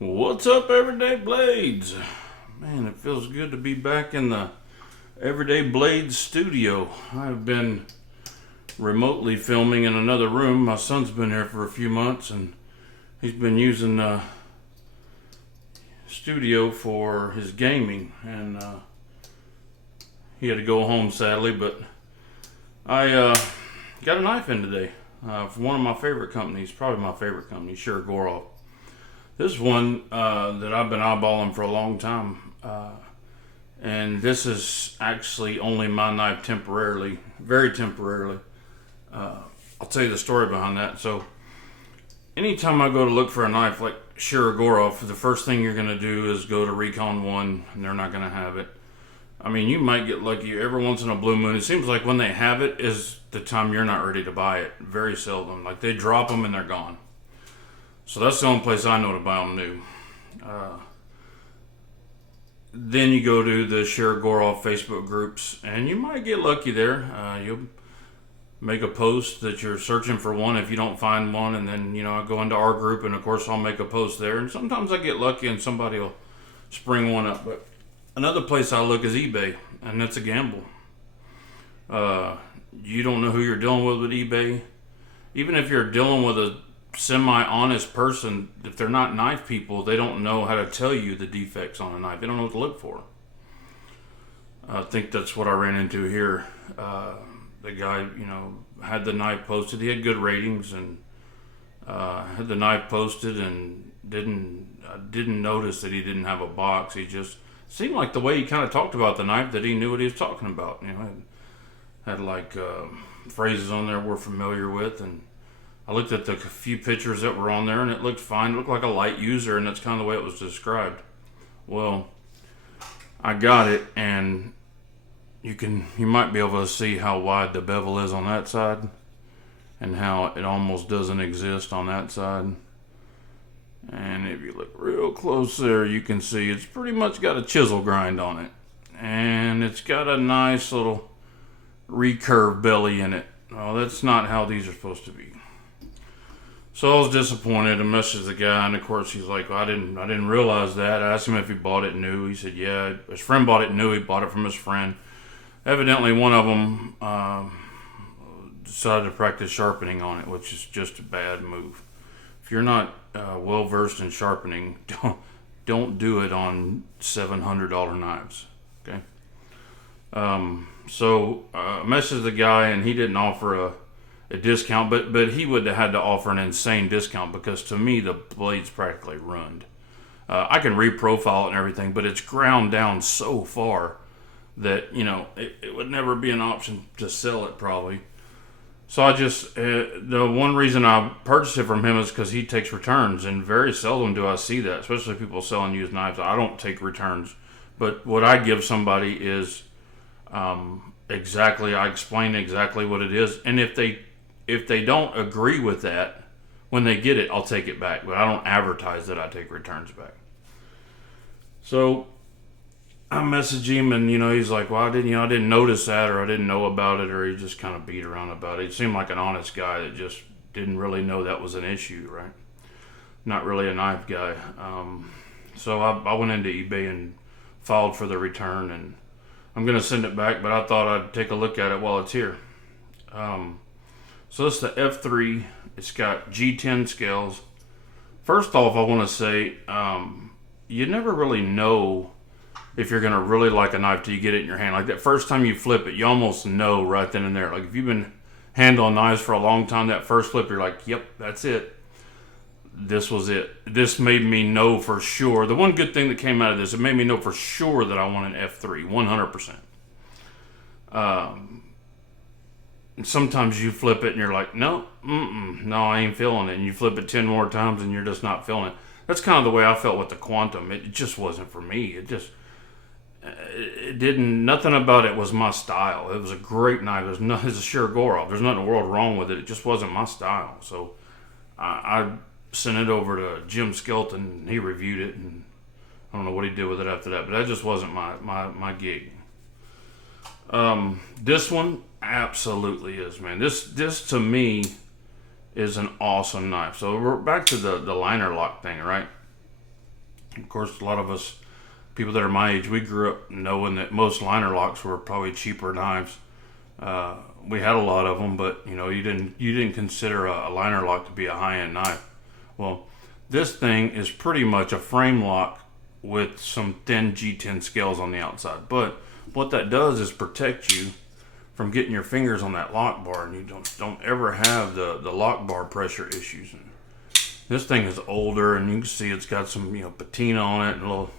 What's up, Everyday Blades? Man, it feels good to be back in the Everyday Blades studio. I've been remotely filming in another room. My son's been here for a few months and he's been using the studio for his gaming, and he had to go home sadly, but I got a knife in today from one of my favorite companies, probably my favorite company, Shirogorov. This one that I've been eyeballing for a long time, and this is actually only my knife temporarily, very temporarily. I'll tell you the story behind that. So, anytime I go to look for a knife like Shirogorov, the first thing you're going to do is go to Recon 1, and they're not going to have it. I mean, you might get lucky every once in a blue moon. It seems like when they have it is the time you're not ready to buy it. Very seldom. Like, they drop them and they're gone. So that's the only place I know to buy them new. Then you go to the Shirogorov Facebook groups, and you might get lucky there. You'll make a post that you're searching for one if you don't find one, and then I go into our group, and of course I'll make a post there. And sometimes I get lucky, and somebody will spring one up. But another place I look is eBay, and that's a gamble. You don't know who you're dealing with eBay. Even if you're dealing with a semi-honest person, if they're not knife people, they don't know how to tell you the defects on a knife. They don't know what to look for. I think that's what I ran into here. The guy, had the knife posted. He had good ratings and had the knife posted, and didn't notice that he didn't have a box. He just seemed like the way he kind of talked about the knife that he knew what he was talking about. Had like phrases on there we're familiar with, and I looked at the few pictures that were on there, and it looked fine. It looked like a light user, and that's kind of the way it was described. Well, I got it, and you might be able to see how wide the bevel is on that side, and how it almost doesn't exist on that side. And if you look real close there, you can see it's pretty much got a chisel grind on it, and it's got a nice little recurve belly in it. Well, that's not how these are supposed to be. So I was disappointed. I messaged the guy, and of course he's like, well, I didn't realize that. I asked him if he bought it new. He said, yeah, his friend bought it new. He bought it from his friend. Evidently, one of them decided to practice sharpening on it, which is just a bad move. If you're not well versed in sharpening, don't do it on $700 knives. Okay. So I messaged the guy, and he didn't offer a discount, but he would have had to offer an insane discount, because to me the blade's practically ruined. I can reprofile it and everything, but it's ground down so far that it would never be an option to sell it probably. So I just the one reason I purchased it from him is because he takes returns, and very seldom do I see that, especially people selling used knives. I don't take returns, but what I give somebody is I explain exactly what it is, and if they don't agree with that, when they get it, I'll take it back. But I don't advertise that I take returns back. So I messaged him, and he's like, well, I didn't notice that, or I didn't know about it, or he just kind of beat around about it. He seemed like an honest guy that just didn't really know that was an issue, right? Not really a knife guy. So I went into eBay and filed for the return, and I'm going to send it back, but I thought I'd take a look at it while it's here. So this is the F3. It's got G10 scales. First off, I want to say you never really know if you're going to really like a knife till you get it in your hand. Like that first time you flip it, you almost know right then and there. Like if you've been handling knives for a long time, that first flip, you're like, yep, that's it. This was it. This made me know for sure. The one good thing that came out of this, it made me know for sure that I want an F3, 100%. And sometimes you flip it and you're like, no, I ain't feeling it. And you flip it 10 more times and you're just not feeling it. That's kind of the way I felt with the Quantum. It just wasn't for me. It didn't, nothing about it was my style. It was a great knife. It's a Shirogorov. There's nothing in the world wrong with it. It just wasn't my style. So I sent it over to Jim Skelton, and he reviewed it, and I don't know what he did with it after that, but that just wasn't my gig. This one absolutely is, man. This to me is an awesome knife. So we're back to the liner lock thing, right? Of course, a lot of us, people that are my age, we grew up knowing that most liner locks were probably cheaper knives. We had a lot of them, but you didn't consider a liner lock to be a high-end knife. Well, this thing is pretty much a frame lock with some thin G10 scales on the outside. But what that does is protect you from getting your fingers on that lock bar, and you don't ever have the lock bar pressure issues. And this thing is older, and you can see it's got some patina on it and a little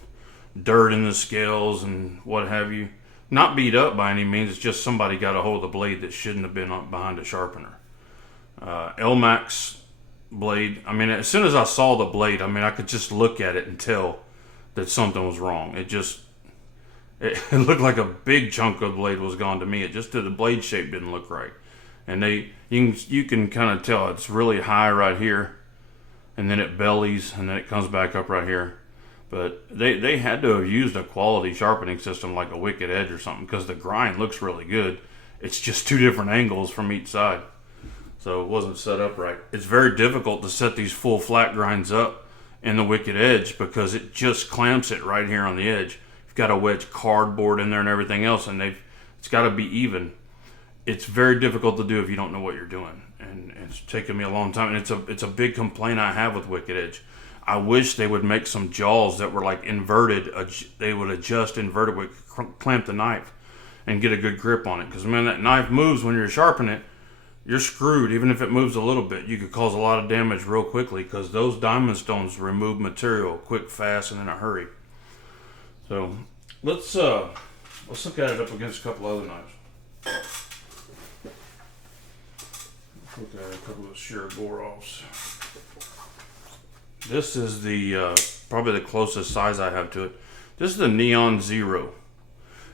dirt in the scales and what have you. Not beat up by any means. It's just somebody got a hold of the blade that shouldn't have been up behind a sharpener. Elmax blade. I mean, as soon as I saw the blade, I could just look at it and tell that something was wrong. It looked like a big chunk of the blade was gone to me. It just the blade shape didn't look right. And you can kind of tell it's really high right here, and then it bellies, and then it comes back up right here. But they had to have used a quality sharpening system like a Wicked Edge or something, because the grind looks really good. It's just two different angles from each side. So it wasn't set up right. It's very difficult to set these full flat grinds up in the Wicked Edge because it just clamps it right here on the edge. You've got to wedge cardboard in there and everything else, and it's got to be even. It's very difficult to do if you don't know what you're doing, and it's taken me a long time. And it's a big complaint I have with Wicked Edge. I wish they would make some jaws that were like inverted. They would adjust inverted, would clamp the knife and get a good grip on it. Because man, that knife moves when you're sharpening it. You're screwed. Even if it moves a little bit, you could cause a lot of damage real quickly, because those diamond stones remove material quick, fast, and in a hurry. So let's look at it up against a couple other knives. Let's look at a couple of Shirogorovs. This is the probably the closest size I have to it. This is the Neon Zero.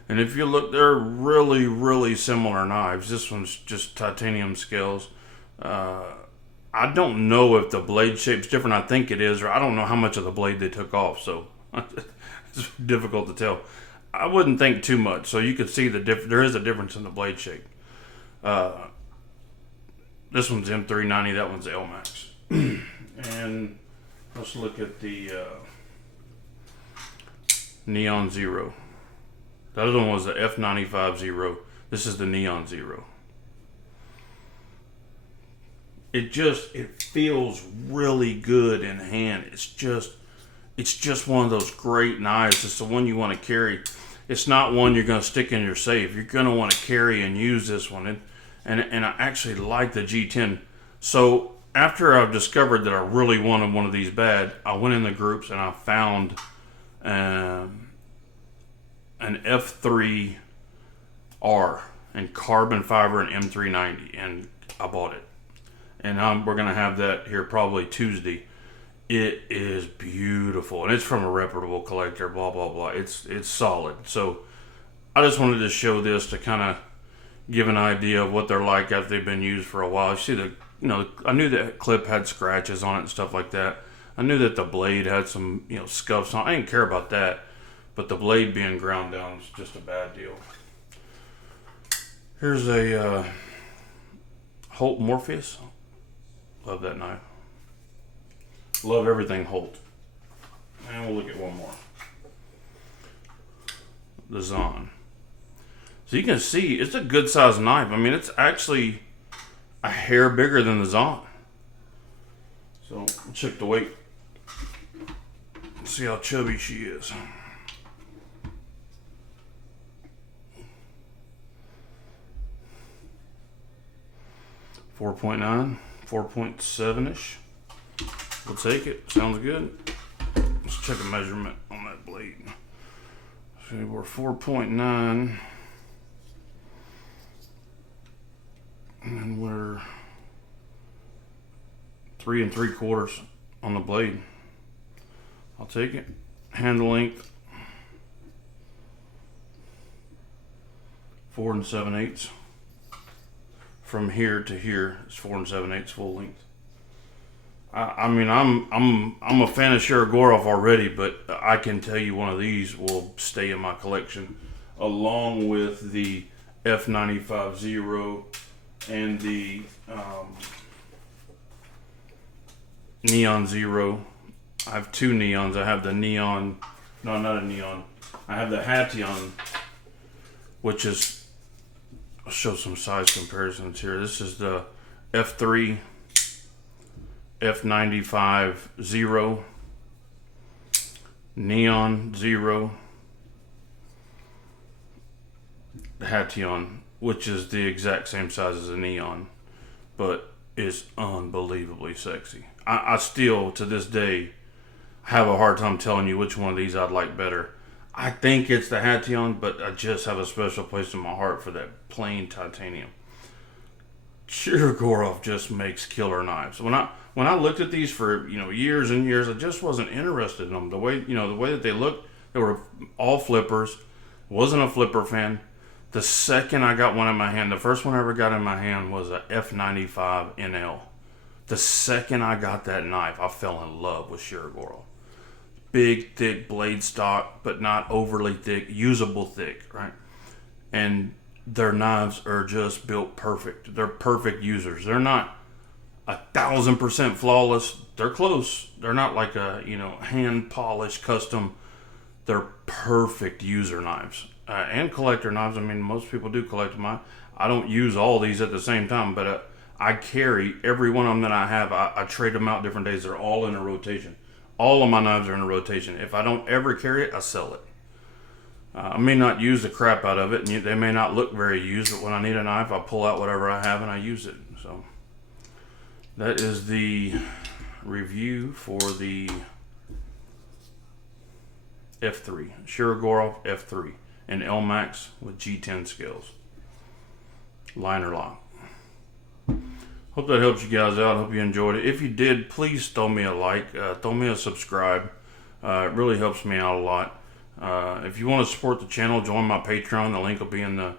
And if you look, they're really, really similar knives. This one's just titanium scales. I don't know if the blade shape's different. I think it is, or I don't know how much of the blade they took off. So it's difficult to tell. I wouldn't think too much. So you could see there is a difference in the blade shape. This one's M390. That one's Elmax. And let's look at the Neon Zero. The other one was the F95 Zero. This is the Neon Zero. It feels really good in hand. It's just one of those great knives. It's the one you want to carry. It's not one you're going to stick in your safe. You're going to want to carry and use this one. And I actually like the G10. So after I've discovered that I really wanted one of these bad, I went in the groups and I found an F3 R and carbon fiber and M390, and I bought it. And we're going to have that here probably Tuesday. It is beautiful, and it's from a reputable collector, blah, blah, blah. It's solid. So I just wanted to show this to kind of give an idea of what they're like after they've been used for a while. You see I knew that clip had scratches on it and stuff like that. I knew that the blade had some, scuffs on it. I didn't care about that, but the blade being ground down is just a bad deal. Here's a Holt Morpheus. Love that knife. Love everything Holt. And we'll look at one more. The Zahn. So you can see it's a good sized knife. I mean, it's actually a hair bigger than the Zahn. So check the weight. See how chubby she is. 4.9, 4.7-ish. We'll take it. Sounds good. Let's check a measurement on that blade. So we're 4.9. And we're 3 3/4 on the blade. I'll take it. Handle length 4 7/8. From here to here is 4 7/8 full length. I mean, I'm a fan of Shirogorov already, but I can tell you one of these will stay in my collection, along with the F95 Zero and the Neon Zero. I have two neons. I have the neon, no, not a neon. I have the Hation, which is, I'll show some size comparisons here. This is the F3 F95 0, neon 0, Hation, which is the exact same size as a neon, but is unbelievably sexy. I still, to this day, have a hard time telling you which one of these I'd like better. I think it's the Hation, but I just have a special place in my heart for that plain titanium. Shirogorov just makes killer knives. When I looked at these for years and years, I just wasn't interested in them. The way that they looked, they were all flippers. Wasn't a flipper fan. The second I got one in my hand, the first one I ever got in my hand was a F95 NL. The second I got that knife, I fell in love with Shirogorov. Big, thick blade stock, but not overly thick, usable thick, right? And their knives are just built perfect. They're perfect users. They're not 1,000% flawless. They're close. They're not like a hand polished custom. They're perfect user knives and collector knives. I mean, most people do collect them. I don't use all these at the same time, but I carry every one of them that I have. I trade them out different days. They're all in a rotation. All of my knives are in a rotation. If I don't ever carry it, I sell it. I may not use the crap out of it, and they may not look very used, but when I need a knife, I pull out whatever I have and I use it. So that is the review for the F3, Shirogorov F3, and Elmax with G10 scales. Liner lock. Hope that helps you guys out. Hope you enjoyed it. If you did, please throw me a like. Throw me a subscribe. It really helps me out a lot. If you want to support the channel, join my Patreon. The link will be in the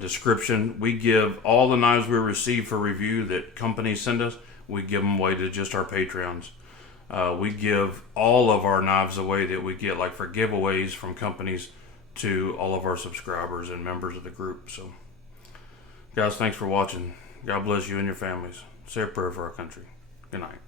description. We give all the knives we receive for review that companies send us, we give them away to just our Patreons. We give all of our knives away that we get, like for giveaways from companies, to all of our subscribers and members of the group. So, guys, thanks for watching. God bless you and your families. Say a prayer for our country. Good night.